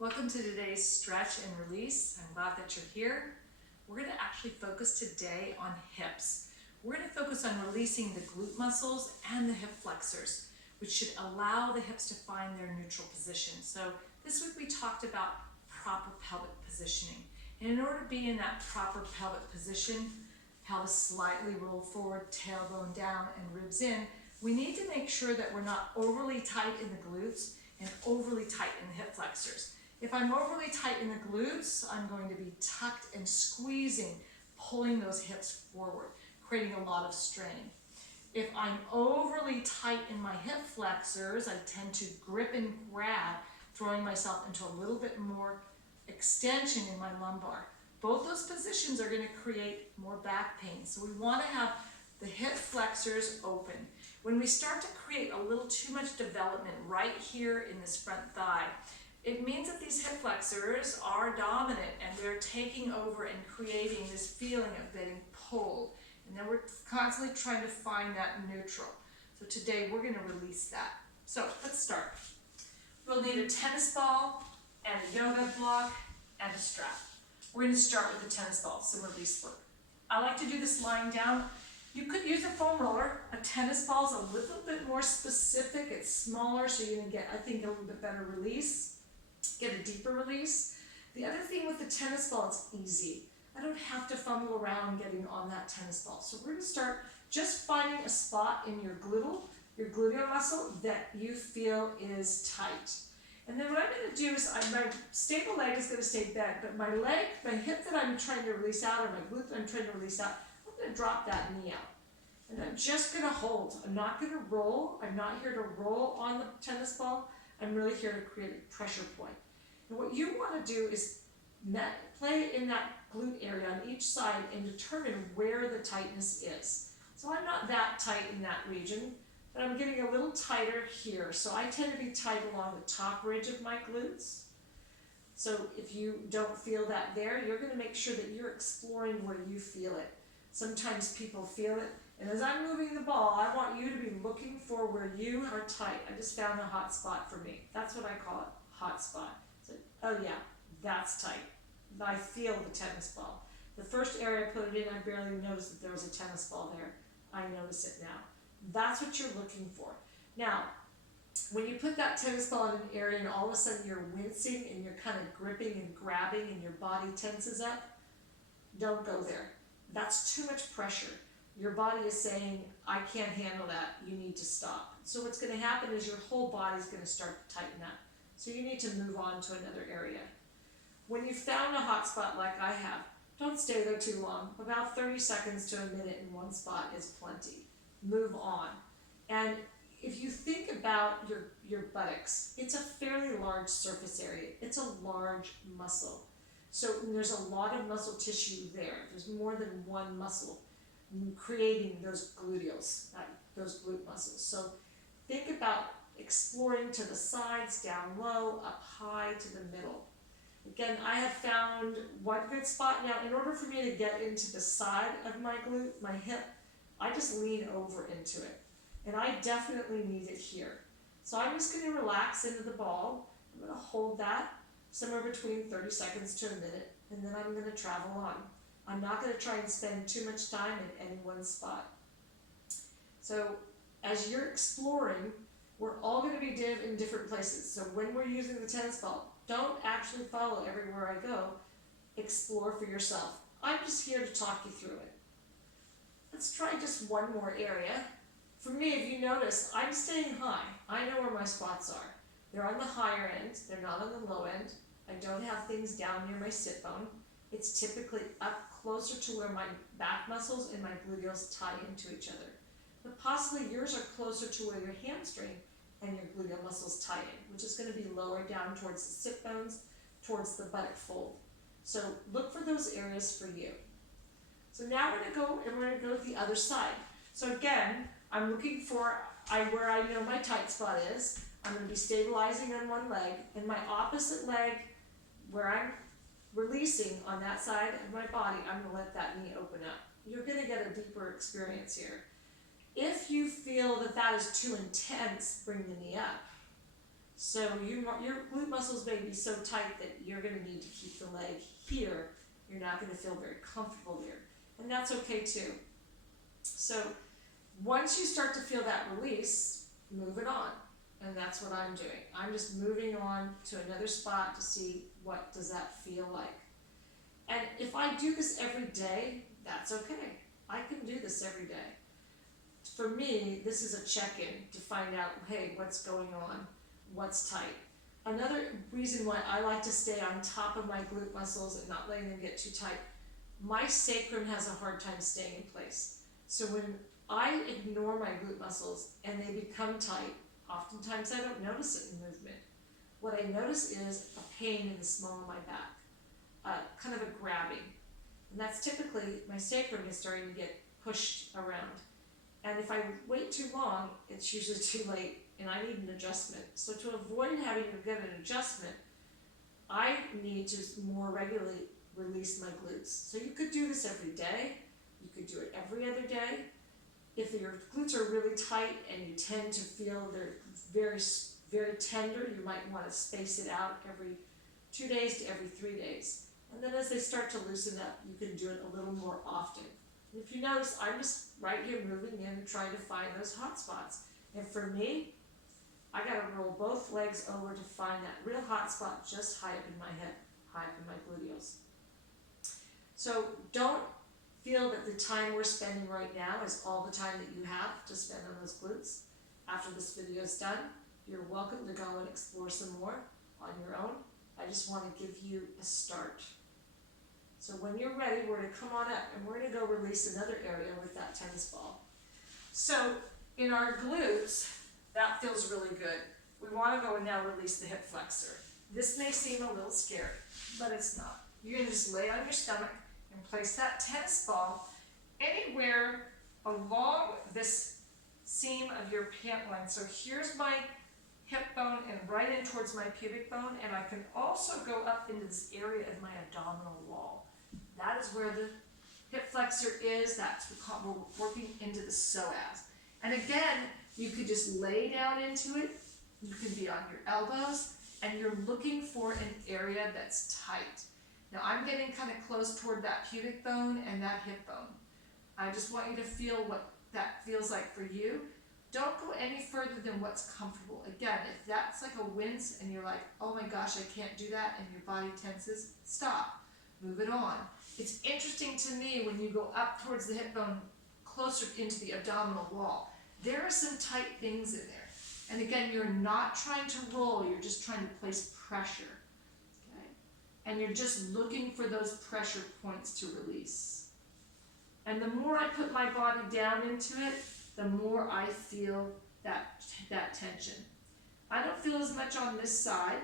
Welcome to today's stretch and release. I'm glad that you're here. We're going to actually focus today on hips. We're going to focus on releasing the glute muscles and the hip flexors, which should allow the hips to find their neutral position. So this week we talked about proper pelvic positioning. And in order to be in that proper pelvic position, pelvis slightly rolled forward, tailbone down, and ribs in, we need to make sure that we're not overly tight in the glutes and overly tight in the hip flexors. If I'm overly tight in the glutes, I'm going to be tucked and squeezing, pulling those hips forward, creating a lot of strain. If I'm overly tight in my hip flexors, I tend to grip and grab, throwing myself into a little bit more extension in my lumbar. Both those positions are going to create more back pain. So we want to have the hip flexors open. When we start to create a little too much development right here in this front thigh, it means that these hip flexors are dominant and they're taking over and creating this feeling of getting pulled. And then we're constantly trying to find that neutral. So today we're going to release that. So let's start. We'll need a tennis ball and a yoga block and a strap. We're going to start with the tennis ball, some release work. I like to do this lying down. You could use a foam roller. A tennis ball is a little bit more specific. It's smaller, so you're going to get, I think, a little bit better release. Get a deeper release. The other thing with the tennis ball, it's easy. I don't have to fumble around getting on that tennis ball. So we're going to start just finding a spot in your gluteal muscle that you feel is tight. And then what I'm going to do is my stable leg is going to stay bent, but my hip that I'm trying to release out, or my glute that I'm trying to release out, I'm going to drop that knee out. And I'm just going to hold. I'm not going to roll. I'm not here to roll on the tennis ball. I'm really here to create a pressure point. And what you want to do is play in that glute area on each side and determine where the tightness is. So I'm not that tight in that region, but I'm getting a little tighter here. So I tend to be tight along the top ridge of my glutes. So if you don't feel that there, you're going to make sure that you're exploring where you feel it. Sometimes people feel it. And as I'm moving the ball, I want you to be looking for where you are tight. I just found a hot spot for me. That's what I call it, hot spot. So, oh yeah, that's tight. I feel the tennis ball. The first area I put it in, I barely noticed that there was a tennis ball there. I notice it now. That's what you're looking for. Now, when you put that tennis ball in an area and all of a sudden you're wincing and you're kind of gripping and grabbing and your body tenses up, don't go there. That's too much pressure. Your body is saying, I can't handle that, you need to stop. So what's going to happen is your whole body is going to start to tighten up. So you need to move on to another area. When you've found a hot spot like I have, don't stay there too long. About 30 seconds to a minute in one spot is plenty. Move on. And if you think about your buttocks, it's a fairly large surface area. It's a large muscle. So there's a lot of muscle tissue there. There's more than one muscle creating those gluteals, those glute muscles. So think about exploring to the sides, down low, up high, to the middle. Again, I have found one good spot. Now, in order for me to get into the side of my glute, my hip, I just lean over into it. And I definitely need it here. So I'm just going to relax into the ball. I'm going to hold that somewhere between 30 seconds to a minute, and then I'm going to travel on. I'm not going to try and spend too much time in any one spot. So as you're exploring, we're all going to be in different places. So when we're using the tennis ball, don't actually follow everywhere I go. Explore for yourself. I'm just here to talk you through it. Let's try just one more area. For me, if you notice, I'm staying high. I know where my spots are. They're on the higher end. They're not on the low end. I don't have things down near my sit bone. It's typically up closer to where my back muscles and my gluteals tie into each other. But possibly yours are closer to where your hamstring and your gluteal muscles tie in, which is going to be lower down towards the sit bones, towards the buttock fold. So look for those areas for you. So now we're going to go to the other side. So again, I'm looking for where I know my tight spot is. I'm going to be stabilizing on one leg, and my opposite leg, where I'm releasing on that side of my body, I'm going to let that knee open up. You're going to get a deeper experience here. If you feel that that is too intense, bring the knee up. So your glute muscles may be so tight that you're going to need to keep the leg here. You're not going to feel very comfortable there. And that's okay too. So once you start to feel that release, move it on. And that's what I'm doing. I'm just moving on to another spot to see what does that feel like. And if I do this every day, that's okay. I can do this every day. For me, this is a check-in to find out, hey, what's going on? What's tight? Another reason why I like to stay on top of my glute muscles and not letting them get too tight, my sacrum has a hard time staying in place. So when I ignore my glute muscles and they become tight, oftentimes I don't notice it in movement. What I notice is a pain in the small of my back, kind of a grabbing. And that's typically my sacrum is starting to get pushed around. And if I wait too long, it's usually too late and I need an adjustment. So to avoid having to get an adjustment, I need to more regularly release my glutes. So you could do this every day. You could do it every other day. If your glutes are really tight and you tend to feel they're very, very tender, you might want to space it out every 2 days to every 3 days. And then as they start to loosen up, you can do it a little more often. And if you notice, I'm just right here moving in, trying to find those hot spots. And for me, I got to roll both legs over to find that real hot spot just high up in my hip, high up in my gluteals. So don't feel that the time we're spending right now is all the time that you have to spend on those glutes. After this video is done, you're welcome to go and explore some more on your own. I just want to give you a start. So when you're ready, we're going to come on up and we're going to go release another area with that tennis ball. So in our glutes, that feels really good. We want to go and now release the hip flexor. This may seem a little scary, but it's not. You're going to just lay on your stomach and place that tennis ball anywhere along this seam of your pant line. So here's my hip bone and right in towards my pubic bone, and I can also go up into this area of my abdominal wall. That is where the hip flexor is. That's what we're working into the psoas. And again, you could just lay down into it. You can be on your elbows, and you're looking for an area that's tight. Now I'm getting kind of close toward that pubic bone and that hip bone. I just want you to feel what that feels like for you. Don't go any further than what's comfortable. Again, if that's like a wince and you're like, oh my gosh, I can't do that, and your body tenses, stop. Move it on. It's interesting to me when you go up towards the hip bone, closer into the abdominal wall, there are some tight things in there. And again, you're not trying to roll, you're just trying to place pressure. Okay? And you're just looking for those pressure points to release. And the more I put my body down into it, the more I feel that tension. I don't feel as much on this side.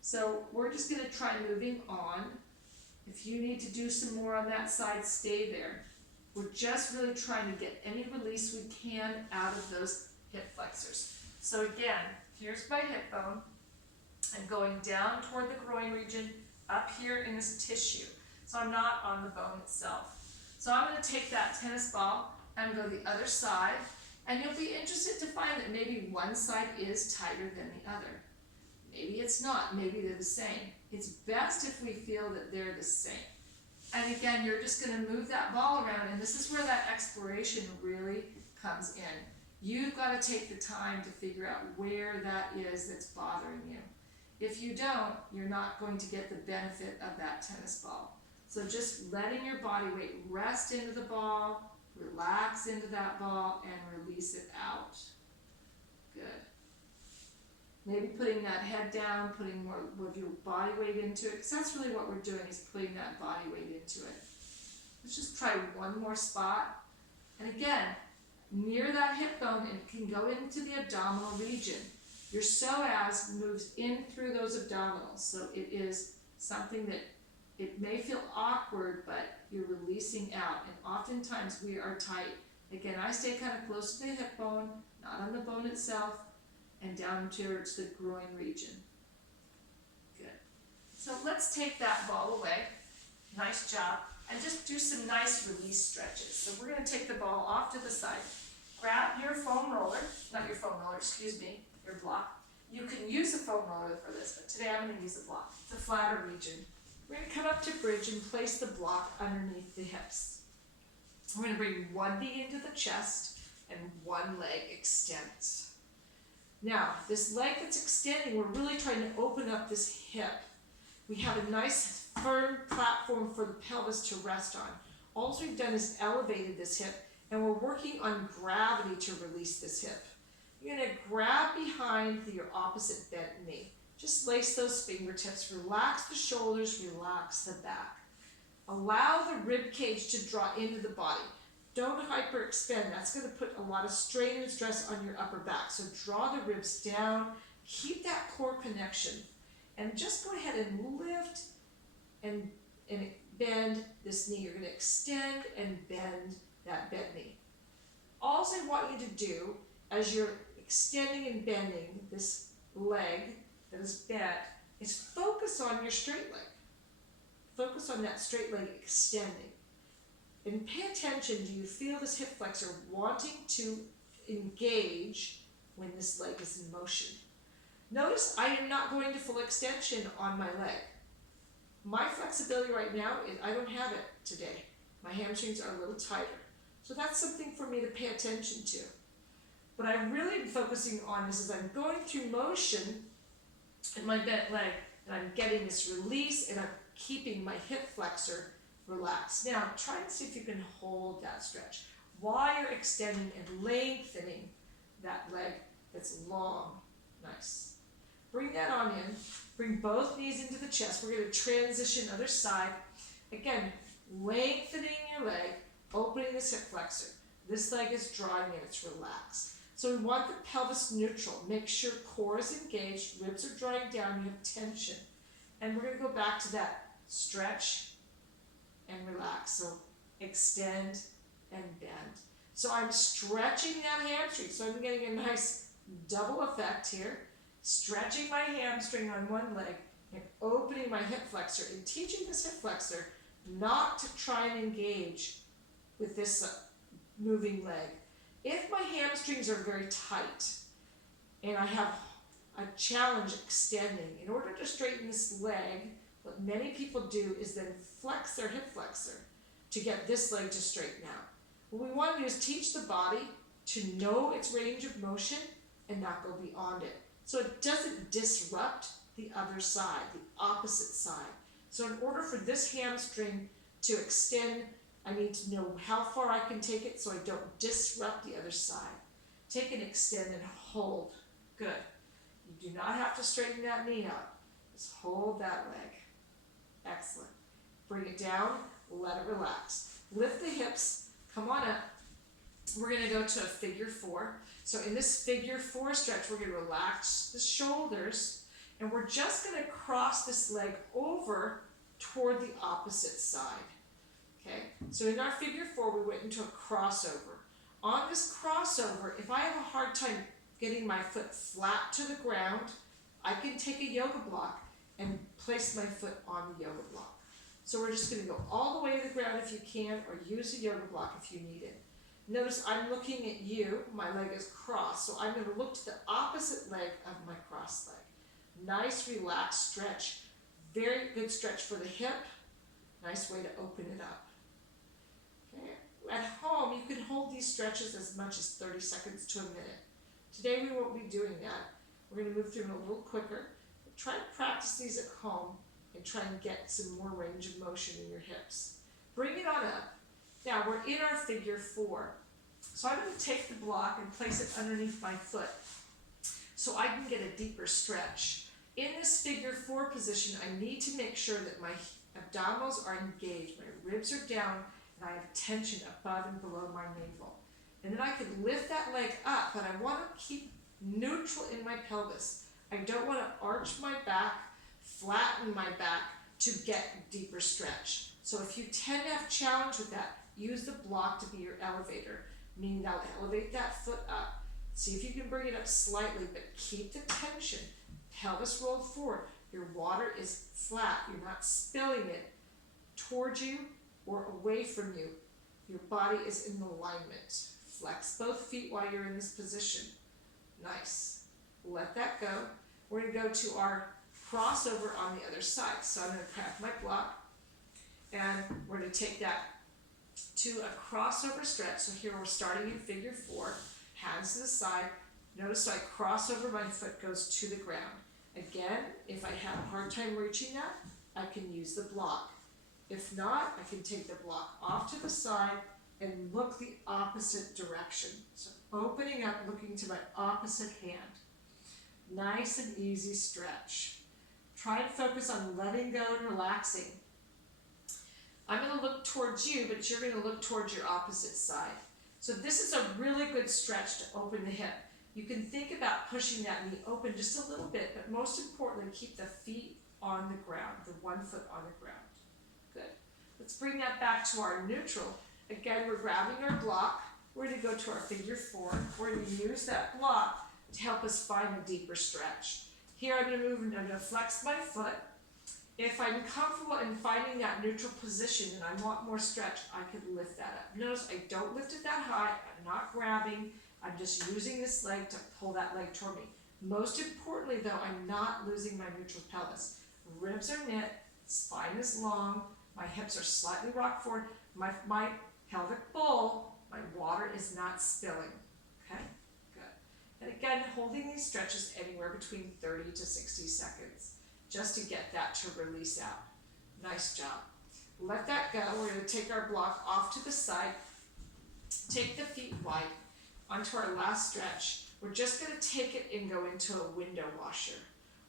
So we're just going to try moving on. If you need to do some more on that side, stay there. We're just really trying to get any release we can out of those hip flexors. So again, here's my hip bone. I'm going down toward the groin region, up here in this tissue. So I'm not on the bone itself. So I'm going to take that tennis ball and go the other side, and you'll be interested to find that maybe one side is tighter than the other. Maybe it's not, maybe they're the same. It's best if we feel that they're the same. And again, you're just going to move that ball around, and this is where that exploration really comes in. You've got to take the time to figure out where that is that's bothering you. If you don't, you're not going to get the benefit of that tennis ball. So just letting your body weight rest into the ball, relax into that ball, and release it out. Good. Maybe putting that head down, putting more of your body weight into it, because that's really what we're doing, is putting that body weight into it. Let's just try one more spot. And again, near that hip bone, it can go into the abdominal region. Your psoas moves in through those abdominals, so it is something that it may feel awkward, but you're releasing out, and oftentimes we are tight. Again, I stay kind of close to the hip bone, not on the bone itself, and down towards the groin region. Good. So let's take that ball away. Nice job. And just do some nice release stretches. So we're going to take the ball off to the side. Grab your foam roller, not your foam roller, excuse me, your block. You can use a foam roller for this, but today I'm going to use the block, the flatter region. We're going to come up to bridge and place the block underneath the hips. We're going to bring one knee into the chest and one leg extends. Now, this leg that's extending, we're really trying to open up this hip. We have a nice firm platform for the pelvis to rest on. All we've done is elevated this hip, and we're working on gravity to release this hip. You're going to grab behind your opposite bent knee. Just lace those fingertips, relax the shoulders, relax the back. Allow the rib cage to draw into the body. Don't hyperextend. That's going to put a lot of strain and stress on your upper back. So draw the ribs down, keep that core connection, and just go ahead and lift and bend this knee. You're going to extend and bend that bent knee. All I want you to do as you're extending and bending this leg that is bent is focus on your straight leg. Focus on that straight leg extending. And pay attention, do you feel this hip flexor wanting to engage when this leg is in motion? Notice I am not going to full extension on my leg. My flexibility right now is I don't have it today. My hamstrings are a little tighter. So that's something for me to pay attention to. What I'm really focusing on is as I'm going through motion in my bent leg, and I'm getting this release, and I'm keeping my hip flexor relaxed. Now, try and see if you can hold that stretch while you're extending and lengthening that leg that's long. Nice. Bring that on in. Bring both knees into the chest. We're going to transition other side. Again, lengthening your leg, opening this hip flexor. This leg is drawing in, it's relaxed. So we want the pelvis neutral. Make sure core is engaged, ribs are drawing down, you have tension. And we're going to go back to that stretch and relax. So extend and bend. So I'm stretching that hamstring. So I'm getting a nice double effect here. Stretching my hamstring on one leg and opening my hip flexor and teaching this hip flexor not to try and engage with this moving leg. If my hamstrings are very tight and I have a challenge extending, in order to straighten this leg, what many people do is then flex their hip flexor to get this leg to straighten out. What we want to do is teach the body to know its range of motion and not go beyond it. So it doesn't disrupt the other side, the opposite side. So in order for this hamstring to extend, I need to know how far I can take it so I don't disrupt the other side. Take and extend and hold. Good. You do not have to straighten that knee out. Just hold that leg. Excellent. Bring it down, let it relax. Lift the hips, come on up. We're going to go to a figure four. So in this figure four stretch, we're going to relax the shoulders, and we're just going to cross this leg over toward the opposite side. Okay, so in our figure four, we went into a crossover. On this crossover, if I have a hard time getting my foot flat to the ground, I can take a yoga block and place my foot on the yoga block. So we're just going to go all the way to the ground if you can, or use a yoga block if you need it. Notice I'm looking at you, my leg is crossed, so I'm going to look to the opposite leg of my crossed leg. Nice relaxed stretch, very good stretch for the hip, nice way to open it up. Okay. At home, you can hold these stretches as much as 30 seconds to a minute. Today we won't be doing that. We're going to move through them a little quicker. But try to practice these at home and try and get some more range of motion in your hips. Bring it on up. Now we're in our figure four. So I'm going to take the block and place it underneath my foot so I can get a deeper stretch. In this figure four position, I need to make sure that my abdominals are engaged, my ribs are down, and I have tension above and below my navel. And then I can lift that leg up, but I want to keep neutral in my pelvis. I don't want to arch my back, flatten my back to get deeper stretch. So if you tend to have challenge with that, use the block to be your elevator, meaning I'll elevate that foot up. See if you can bring it up slightly, but keep the tension. Pelvis rolled forward. Your water is flat. You're not spilling it towards you or away from you. Your body is in alignment. Flex both feet while you're in this position. Nice. let that go. We're going to go to our crossover on the other side. So I'm going to crack my block, and we're going to take that to a crossover stretch. So here we're starting in figure 4, hands to the side. Notice I cross over, my foot goes to the ground. Again, if I have a hard time reaching that, I can use the block. If not, I can take the block off to the side and look the opposite direction. So opening up, looking to my opposite hand. Nice and easy stretch. Try and focus on letting go and relaxing. I'm going to look towards you, but you're going to look towards your opposite side. So this is a really good stretch to open the hip. You can think about pushing that knee open just a little bit, but most importantly, keep the feet on the ground, the one foot on the ground. Good. Let's bring that back to our neutral. Again, we're grabbing our block. We're going to go to our figure 4. We're going to use that block to help us find a deeper stretch. Here I'm going to move and I'm going to flex my foot. If I'm comfortable in finding that neutral position and I want more stretch, I could lift that up. Notice I don't lift it that high. I'm not grabbing. I'm just using this leg to pull that leg toward me. Most importantly though, I'm not losing my neutral pelvis. Ribs are knit, spine is long, my hips are slightly rocked forward, my pelvic bowl, my water is not spilling. Okay, good. And again, holding these stretches anywhere between 30 to 60 seconds, just to get that to release out. Nice job. Let that go. We're going to take our block off to the side, take the feet wide. Onto our last stretch, we're just going to take it and go into a window washer.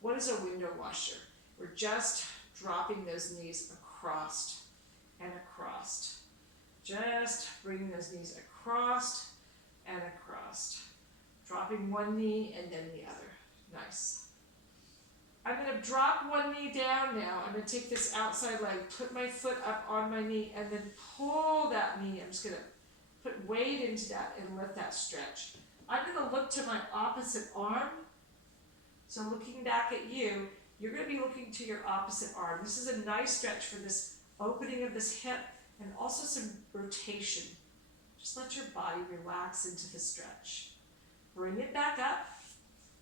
What is a window washer? We're just dropping those knees across and across. Just bringing those knees across and across. Dropping one knee and then the other. Nice. I'm going to drop one knee down now. I'm going to take this outside leg, put my foot up on my knee, and then pull that knee. I'm just going to put weight into that and let that stretch. I'm going to look to my opposite arm. So looking back at you, you're going to be looking to your opposite arm. This is a nice stretch for this opening of this hip and also some rotation. Just let your body relax into the stretch. Bring it back up.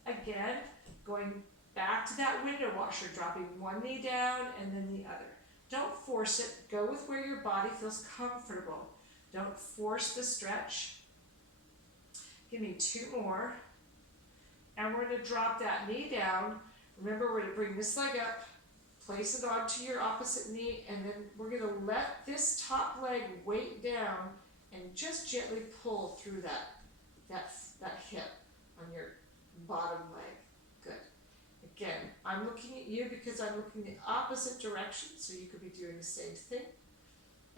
Again, going back to that window washer, dropping one knee down and then the other. Don't force it. Go with where your body feels comfortable. Don't force the stretch. Give me 2 more. And we're going to drop that knee down. Remember, we're going to bring this leg up, place it onto your opposite knee, and then we're going to let this top leg weight down and just gently pull through that hip on your bottom leg. Good. Again, I'm looking at you because I'm looking the opposite direction, so you could be doing the same thing.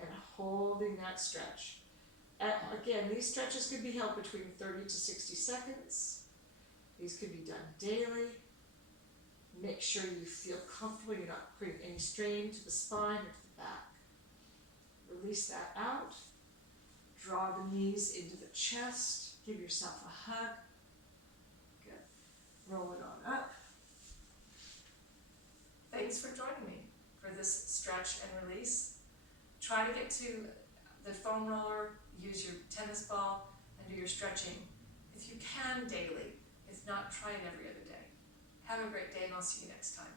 And holding that stretch. Again, these stretches could be held between 30 to 60 seconds. These could be done daily. Make sure you feel comfortable, you're not creating any strain to the spine or to the back. Release that out. Draw the knees into the chest. Give yourself a hug. Good. Roll it on up. Thanks for joining me for this stretch and release. Try to get to the foam roller, use your tennis ball, and do your stretching. If you can daily, if not, try it every other day. Have a great day, and I'll see you next time.